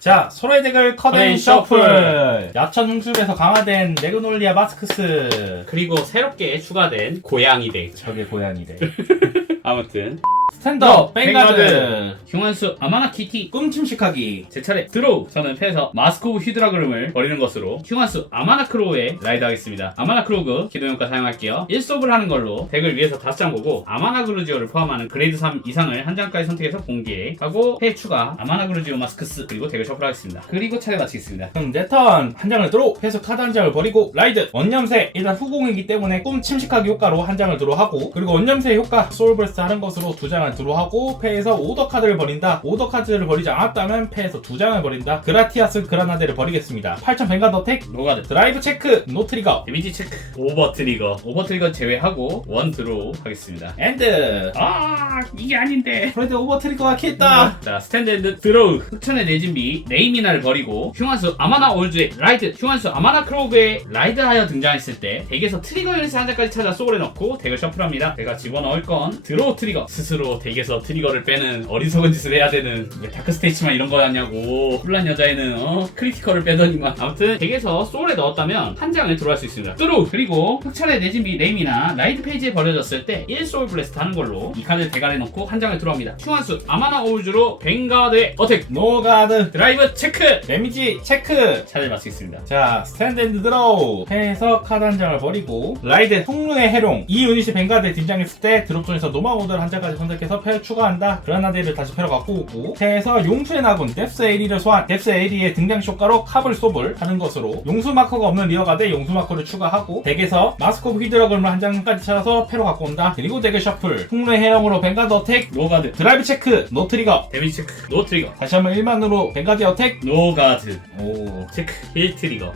자, 서로의 덱을 커덴 커덴 셔플! 야천 흉술에서 강화된 매그놀리아 마스크스. 그리고 새롭게 추가된 고양이 덱. 저게 고양이래. 아무튼 스탠더, 뱅가드, 흉한수 아마나키티. 꿈침식하기. 제 차례 드로우. 저는 패에서 마스크 오브 히드라그램을 버리는 것으로 흉한수 아마나크로우에 라이드 하겠습니다. 아마나크로우 기동효과 사용할게요. 1솝을 하는 걸로 덱을 위에서 5장 보고 아마나그루지오를 포함하는 그레이드 3 이상을 한 장까지 선택해서 공개 하고 패 추가 아마나그루지오 마스크스 그리고 덱을 셔플하겠습니다. 그리고 차례 마치겠습니다. 내 턴 한 장을 드로 패에서 카드 한 장을 버리고 라이드 원념새 일단 후공이기 때문에 꿈 침식하기 효과로 한 장을 드로하고 그리고 원념새 효과 소울버스트 하는 것으로 2장을 드로하고 패에서 오더 카드를 버린다. 오더 카드를 버리지 않았다면 패에서 2장을 버린다. 그라티아스 그라나데를 버리겠습니다. 8000 뱅가드 어택 노가드 드라이브 체크 노 트리거 데미지 체크 오버 트리거 제외하고 원 드로우 하겠습니다. 엔드 이게 아닌데. 프레드 오버 트리거가 켰다. 자, 스탠드 앤드 드로우. 흑천의 내진비 네이미나를 버리고 흉한수 아마나 올즈의 라이드, 흉한수 아마나 크로브의 라이드하여 등장했을 때 덱에서 트리거 유닛을 한 장까지 찾아 소울에 넣고 덱을 셔플합니다. 제가 집어넣을 건 드로우 트리거. 스스로 덱에서 트리거를 빼는 어리석은 짓을 해야 되는 왜 다크스테이츠만 이런 거였냐고. 훌란 여자애는 크리티컬을 빼더니만. 아무튼 덱에서 소울에 넣었다면 한 장을 들어갈 수 있습니다. 드로우. 그리고 흑천의 내진비 네이미나 라이드 페이지에 버려졌을 때 1 소울 블래스트 하는 걸로 이 카드를 덱 안에 넣고 한 장을 들어갑니다. 흉한수 아마나 올즈로 뱅가드의 어택 노가드 드라이브 체크. 데미지 체크. 차례 마치겠습니다. 자, 스탠드 앤드 드로우. 패에서 카드 한 장을 버리고 라이드 통로의 해롱. 이 유닛이 뱅가드에 등장했을 때 드롭존에서 노마 모드를 한 장까지 선택해서 패를 추가한다. 그라나데를 다시 패로 갖고 오고 패에서 용수의 나군 뎁스 에리를 소환. 뎁스 에리의 등장 효과로 캅을 솝을 하는 것으로 용수 마커가 없는 리어가드에 용수 마커를 추가하고 덱에서 마스크 오브 히드라그램을 한 장까지 찾아서 패로 갖고 온다. 그리고 덱을 셔플. 통로의 해롱으로 뱅가드 어택 노가드 드라이브 체크 노 트리거. 데미지 체크 노 트리거 다시 한번 1만으로 뱅가드 어택. 노가드 오, 체크 1 트리거.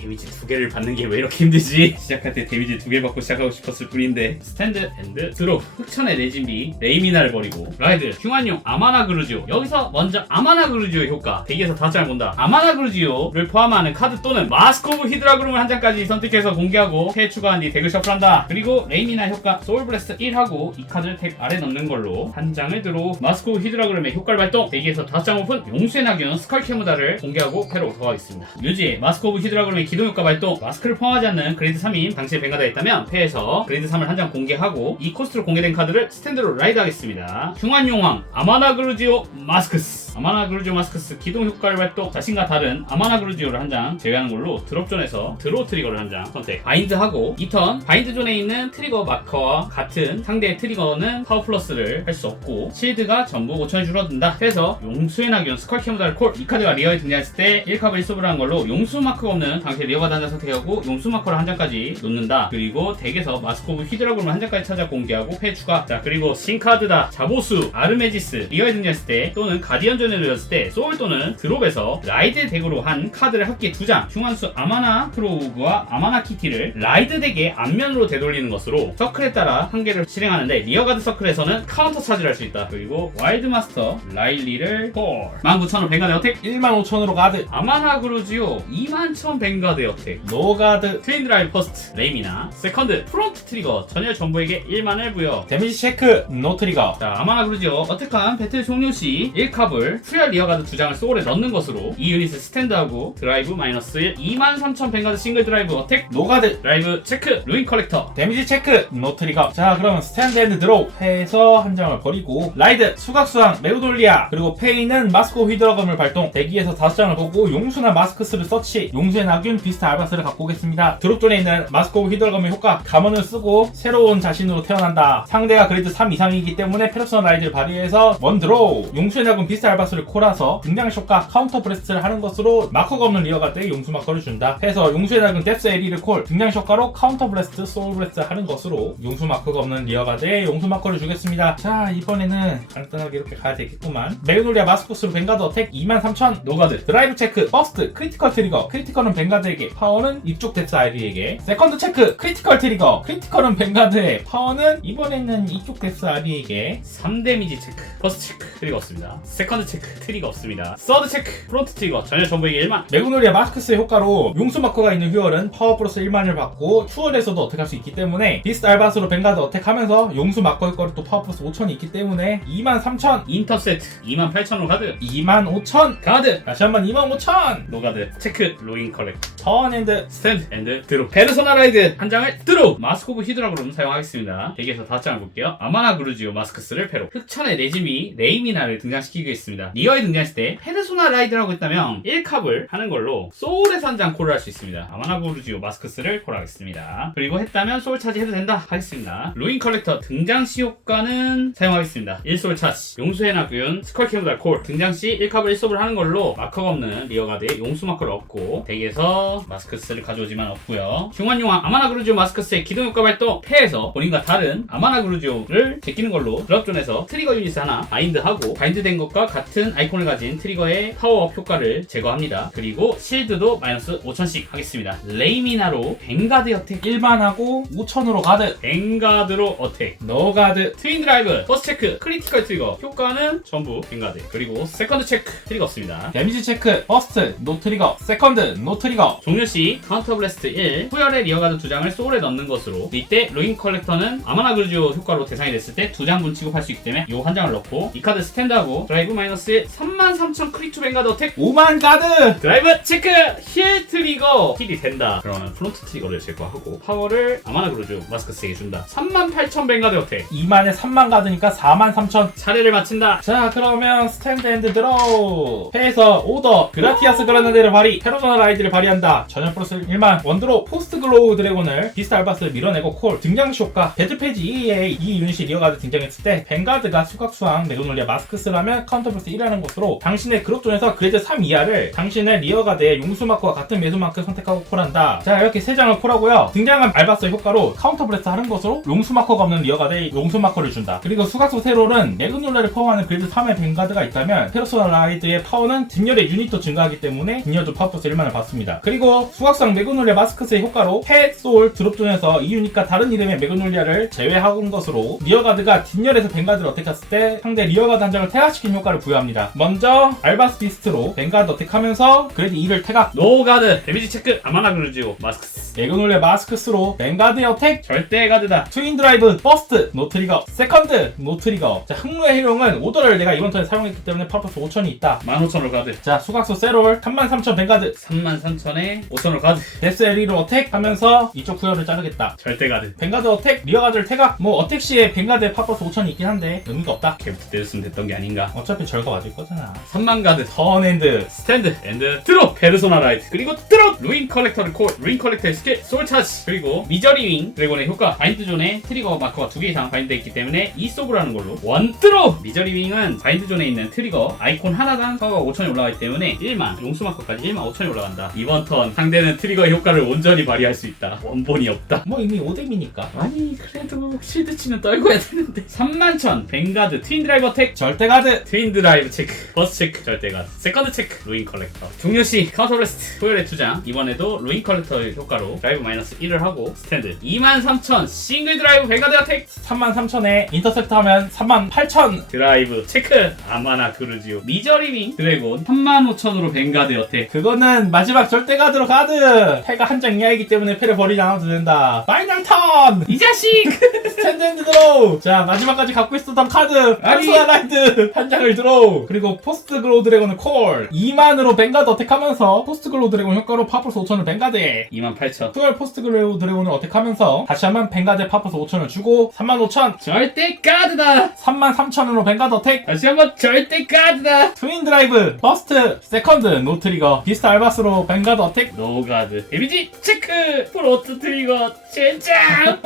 데미지 2개를 받는 게 왜 이렇게 힘들지? 시작할 때 데미지 2개 받고 시작하고 싶었을 뿐인데. 스탠드 앤드 드롭. 흑천의 내진비 레이미나를 버리고 라이드 흉한용 아마나그루지오. 여기서 먼저 아마나그루지오 효과 덱에서 5장을 본다. 아마나그루지오를 포함하는 카드 또는 마스크 오브 히드라그램을 한 장까지 선택해서 공개하고 패 추가한 뒤 덱을 셔플한다. 그리고 레이미나 효과 소울블래스트 1하고 이 카드를 덱 아래 넣는 걸로 한 장을 들어 마스크 오브 히드라그램의 효과를 발동. 덱에서 5장 오픈 용수의 낙윤 스컬 캐무다를 공개하고 패로 돌아가겠습니다. 뮤지의 마스크 오브 히드라그램의 기동효과 발동. 마스크를 포함하지 않는 그레이드 3인 당시에 뱅가드가 있다면 패에서 그레이드 3을 한 장 공개하고 이 코스트로 공개된 카드를 스탠드로 라이드 하겠습니다. 흉한용왕 아마나그루지오 마스크스. 아마나그루지오 마스크스 기동효과를 발동. 자신과 다른 아마나그루지오를 한 장 제외하는 걸로 드롭존에서 드로우 트리거를 한 장 선택. 바인드하고 2턴 바인드존에 있는 트리거 마커와 같은 상대의 트리거는 파워 플러스를 할 수 없고 실드가 전부 5000이 줄어든다. 패에서 용수의 낙연 스컬 캐무다를 콜. 이 카드가 리어에 등장했을 때 1컵을 1솝을 한 걸로 용수 마커가 없는 당시에 리어가드 한 장 선택하고 용수 마커를 한 장까지 놓는다. 그리고 덱에서 마스크 오브 히드라그램을 한 장까지 찾아 공개하고 패 추가. 자, 그리고 신카드다 자보수 아르메지스 리어에 등장했을 때 또는 가디언존에 놓였을 때 소울 또는 드롭에서 라이드 덱으로 한 카드를 합계 2장 흉한수 아마나 크로우그와 아마나 키티를 라이드 덱의 앞면으로 되돌리는 것으로 서클에 따라 한 개를 실행하는데 리어가드 서클에서는 카운터 차지를 할 수 있다. 그리고 와일드 마스터 라일리를 콜. 19,000원 뱅가드 어택 15,000으로 가드. 아마나 그루지오 21,000 뱅가드 어택 노가드 트윈 드라이브 퍼스트 레이미나 세컨드 프론트 트리거 전열 전부에게 1만을 부여. 데미지 체크 노 트리거. 자, 아마나 그루지오 어택한 배틀 종료 시 1컵을 프리얼 리어가드 2장을 소울에 넣는 것으로 이 유닛을 스탠드하고 드라이브 마이너스 1 23,000 뱅가드 싱글 드라이브 어택 노가드 드라이브 체크 루인 컬렉터 데미지 체크 노 트리거. 자, 그러면 스탠드 앤드 드로우. 패에서 한 장을 버리고 라이드 수각수왕 메우돌리아 그리고 페이는 마스크 오브 히드라그램을 발동. 대기에서 5장을 보고 용수나 마스크스를 서치. 용수의 낙윤 비스트 알바스를 갖고 오겠습니다. 드롭존에 있는 마스크 오브 히드라그램의 효과 가문을 쓰고 새로운 자신으로 태어난다. 상대가 그레이드 3 이상이기 때문에 페르소나 라이드를 발휘해서 원 드로우. 용수의 낙윤 비스트 알바스를 콜아서 등장 효과 카운터 브레스트를 하는 것으로 마커가 없는 리어가드에 용수 마커를 준다. 해서 용수의 낙윤 뎁스 에리를 콜. 등장 효과로 카운터 브레스트 소울 브레스트 하는 것으로 용수 마커가 없는 리어가드에 용수 마커를 주겠습니다. 자, 이번에는 간단하게 이렇게 가야 되겠구만. 메그놀리아 마스코스로 뱅가드 어택 23,000 노가드 드라이브 체크 버스트 크리티컬 트리거. 크리티컬은 뱅가드에게 파워는 이쪽 뎁스 아리에게. 세컨드 체크 크리티컬 트리거. 크리티컬은 뱅가드에 파워는 이번에는 이쪽 뎁스 아리에게. 3데미지 체크 퍼스트 체크 그리고 없습니다. 세컨드 체크 트리거 없습니다. 서드 체크 프론트 트리거 전혀 전부에게 1만. 메그놀리아 마스크스의 효과로 용수 마커가 있는 휘월은 파워 플러스 1만을 받고 추월에서도 어택할 수 있기 때문에 비스트 알바스로 뱅가드 어택하면서 용수 마커 효과로 또 파워 플러스 5천이 있기 때문에 23,000 인터셉트 28,000으로 가드. 25,000 가드. 다시 한번 25,000 노가드 체크 로잉 컬렉트 턴앤드 스탠드 앤드 드로. 페르소나 라이드 한 장을 드로. 마스크 오브 히드라그럼 사용하겠습니다. 대기에서 5장을 볼게요. 아마나 그루지오 마스크스를 패로. 흑천의 레지미 레이미나를 등장시키겠습니다. 리어에 등장했을 때 페르소나 라이드라고 했다면 1캅을 하는 걸로 소울에서 한 장 콜을 할 수 있습니다. 아마나 그루지오 마스크스를 콜하겠습니다. 그리고 했다면 소울 차지 해도 된다 하겠습니다. 루인 컬렉터 등장시 효과는 사용하겠습니다. 1소울 차지. 용수의 나균 스컬 캐무달 콜. 등장시 1캅을 1소울 하는 걸로 마커가 없는 리어가드에 용수 마커를 얻고 덱에서 마스크스를 가져오지만 없고요. 흉환용왕 아마나 그루지오 마스크스의 기동 효과 발동. 패에서 본인과 다른 아마나 그루지오를 제끼는 걸로 드랍존에서 트리거 유닛 하나 바인드하고 바인드된 것과 같은 아이콘을 가진 트리거의 파워업 효과를 제거합니다. 그리고 실드도 마이너스 5,000씩 하겠습니다. 레이미나로 뱅가드 어택 1만 하고 5,000으로 가드 뱅가드로 어택. 노가드 트윈 드라이브 퍼스트 체크 크리티컬 트리거 효과는 전부 뱅가드. 그리고 세컨드 체크 트리거 없습니다. 데미지 체크 퍼스트 노 트리거 세컨드 노 트리거 종료시 카운터 블래스트 1 후열의 리어가드 2장을 소울에 넣는 것으로 이때 루인 컬렉터는 아마나 그루지오 효과로 대상이 됐을 때 2장 분 취급할 수 있기 때문에 요 한 장을 넣고 이 카드 스탠드하고 드라이브 마이너스 33,000 크리투 뱅가드 어택 5만 가드 드라이브 체크 힐 트리거 힐이 된다. 그러면 프론트 트리거를 제거하고 파워를 아마나 그루지오 마스크스에게 준다. 38,000 뱅가드 어택 2만에 3만 가드니까 43,000 차례를 마친다. 자 그러면 스탠드 앤드 드로우 패에서 오더 그라티아스 그라나데를 발휘 페르소나 라이드를 발휘한다. 전혀 플러스 1만 원드로 포스트 글로우 드래곤을 비스트 알바스를 밀어내고 콜 등장시 효과 배틀페이지 2에 이 유닛이 리어가드 등장했을 때 뱅가드가 수각수왕 메그놀리아 마스크스라면 카운터 플러스 1하는 것으로 당신의 그룹존에서 그레이드 3 이하를 당신의 리어가드의 용수마크와 같은 매수마크 선택하고 콜한다. 자 이렇게 3장을 콜하고요. 등장한 알바스 효과로 카운터 블래스트 하는 것으로 용수마커가 없는 리어가드에 용수마커를 준다. 그리고 수각수 세롤은 메그놀리아를 파워하는 그레이드 3의 뱅가드가 있다면 페르소나 라이드의 파워는 뒷열의 유닛도 증가하기 때문에 뒷열도 파워 플러스 1만을 받습니다. 그리고 수각수왕 메그놀리아 마스크스의 효과로 펫 소울 드롭존에서 이 유닛과 다른 이름의 메그놀리아를 제외한 것으로 리어가드가 뒷열에서 뱅가드를 어택했을 때 상대 리어가드 한 장을 퇴각시키는 효과를 부여합니다. 먼저 알바스 비스트로 뱅가드 어택하면서 그레이드 2를 퇴각 노가드 데미지 체크 아마나 그루지오 마스크스 메그놀리아 마스크스로 뱅가드의 어택 절대 가드다. 트윈 드라이브 퍼스트 노 트리거 세컨드 노 트리거. 자 흥루의 해룡은 오더를 내가 이번 턴에 사용했기 때문에 파워플러스 5,000이 있다. 15,000으로 가드. 자 수각수 세롤 33,000 뱅가드 33,000에 5,000으로 가드. 데스 에리로 어택 하면서 이쪽 후열을 자르겠다. 절대 가드. 뱅가드 어택 리어가드를 퇴각. 뭐 어택 시에 뱅가드에 파워플러스 5,000이 있긴 한데 의미가 없다. 걔부터 때렸으면 됐던 게 아닌가. 어차피 절거 맞을 거잖아. 3만 가드. 턴앤드 스탠드 앤드 드롭 페르소나 라이트 그리고 드롭 루인 컬렉터를 콜 루인 컬렉터의 스킬 소울 차지 그리고 미저리 윙 드래곤의 효과 바인드 존에 트리거 마커가 2개 이상 바인드 있기 때문에 이 소브라는 걸로 원 드롭. 미저리 윙은 바인드 존에 있는 트리거 아이콘 하나당 파워가 5,000이 올라가기 때문에 1만 용수 마커까지 1만 5,000이 올라간다. 이번 턴 상대는 트리거의 효과를 온전히 발휘할 수 있다. 원본이 없다. 뭐 이미 5뎀이니까 아니 그래도 실드 치는 떨궈야 되는데 31,000 뱅가드 트윈 드라이버 텍 절대가드 트윈 드라이브 체크 버스 체크 절대 가드 세컨드 체크 루인 컬렉터 종료시 카운터 블래스트 토요일의 2장 이번에도 루인 컬렉터의 효과로 드라이브 마이너스 1을 하고 스탠드 23,000 싱글 드라이브 뱅가드 어택 33,000에 인터셉트 하면 38,000 드라이브 체크 아마나 그루지오 미저리밍 드래곤 35,000으로 뱅가드 어택 그거는 마지막 절대가드로 가드. 패가 한 장 이하이기 때문에 패를 버리지 않아도 된다. 파이널 턴 이 자식 스탠드 앤드 드로우. 자 마지막까지 갖고 있었던 카드 페르소나 라이드 한 장을 드로우. 그리고 포스트 글로우 드래곤을 콜 2만으로 뱅가드 어택하면서 포스트 글로우 드래곤 효과로 파워플러스 5,000을 뱅가드에 28,000 투얼 포스트 글로우 드래곤을 어택하면서 다시 한번 뱅가드에 파워플러스 5,000을 주고 35,000 절대 가드다. 33,000으로 뱅가드 어택 다시 한번 절대 가드다. 트윈 드라이브 버스트 세컨드 노 트리거 비스트 알바스로 뱅가드 어택. 노가드 데미지 체크 프로트 트리거 젠장.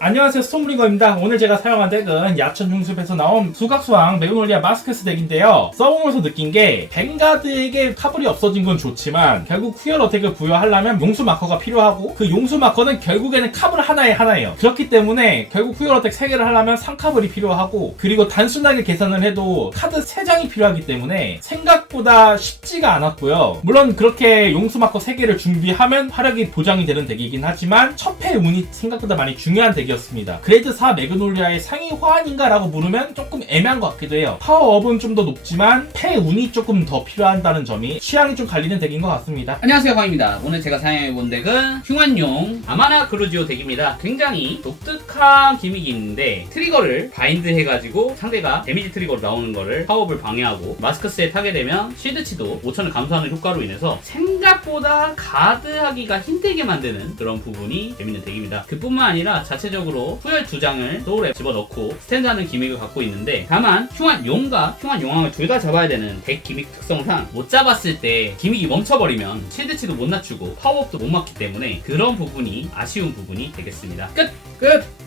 안녕하세요 스톰브리거입니다. 오늘 제가 사용한 덱은 야천 흉습에서 나온 수각수왕 메그놀리아 마스크스 덱인데요. 써보면서 느낀 게 뱅가드에게 카불이 없어진 건 좋지만 결국 후열 어택을 부여하려면 용수 마커가 필요하고 그 용수 마커는 결국에는 카불 하나예요. 그렇기 때문에 결국 후열 어택 3개를 하려면 3카불이 필요하고 그리고 단순하게 계산을 해도 카드 3장이 필요하기 때문에 생각보다 쉽지가 않았고요. 물론 그렇게 용수 마커 3개 3개를 준비하면 화력이 보장이 되는 덱이긴 하지만 첩회 운이 생각보다 많이 중요한 덱이었습니다. 그레이드 4 매그놀리아의 상위 호환인가 라고 물으면 조금 애매한 것 같기도 해요. 파워업은 좀 더 높지만 패 운이 조금 더 필요하다는 점이 취향이 좀 갈리는 덱인 것 같습니다. 안녕하세요, 광입니다. 오늘 제가 사용해본 덱은 흉안용 아마나 그루지오 덱입니다. 굉장히 독특한 기믹이 있는데 트리거를 바인드 해가지고 상대가 데미지 트리거로 나오는 거를 파워업을 방해하고 마스크스에 타게 되면 실드치도 5000을 감소하는 효과로 인해서 생각보다 가드하기가 힘들게 만드는 그런 부분이 재밌는 덱입니다. 그뿐만 아니라 자체적으로 후열 2장을 소울에 집어넣고 스탠드하는 기믹을 갖고 있는데 다만 흉안용과 흉안용왕을 둘 다 잡아야 되는 덱 기믹 특성상 못 잡았을 때 기믹이 멈춰버리면 실드치도 못 낮추고 파워업도 못 맞기 때문에 그런 부분이 아쉬운 부분이 되겠습니다. 끝!